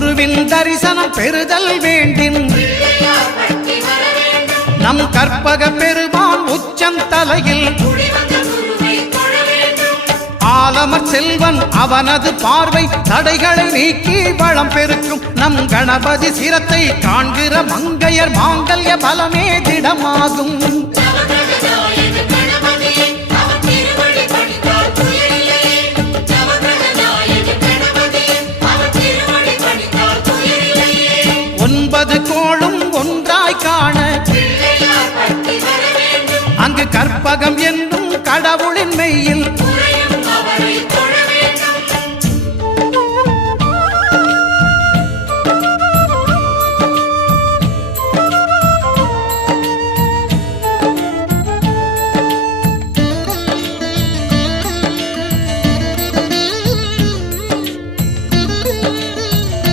குருவின் தரிசனம் பெறுதல் வேண்டின் நம் கற்பக பெருமான் உச்சம் தலையில் ஆலமர் செல்வன் அவனது பார்வை தடைகளை நீக்கி வளம் பெருக்கும் நம் கணபதி சிரத்தை காண்கிற மங்கையர் மாங்கல்ய பலமே திடமாகும் ஒன்பது கோளும் ஒன்றாய் காண அங்கு கற்பகம் என்னும் கடவுளின்